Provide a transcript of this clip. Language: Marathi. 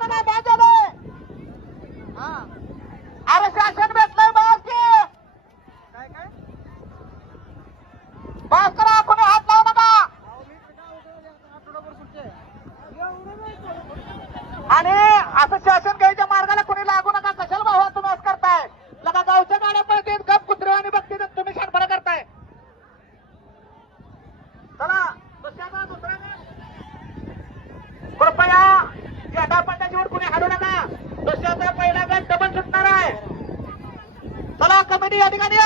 म्हणा शासन भेटलंय बाळाची भास्कर कोणी आणि असं शासन घ्यायच्या मार्गाला कोणी लागू नका. कशाला भावा तुम्ही असं करताय? लगा गावच्या गाड्या पण कमिटी या ठिकाणी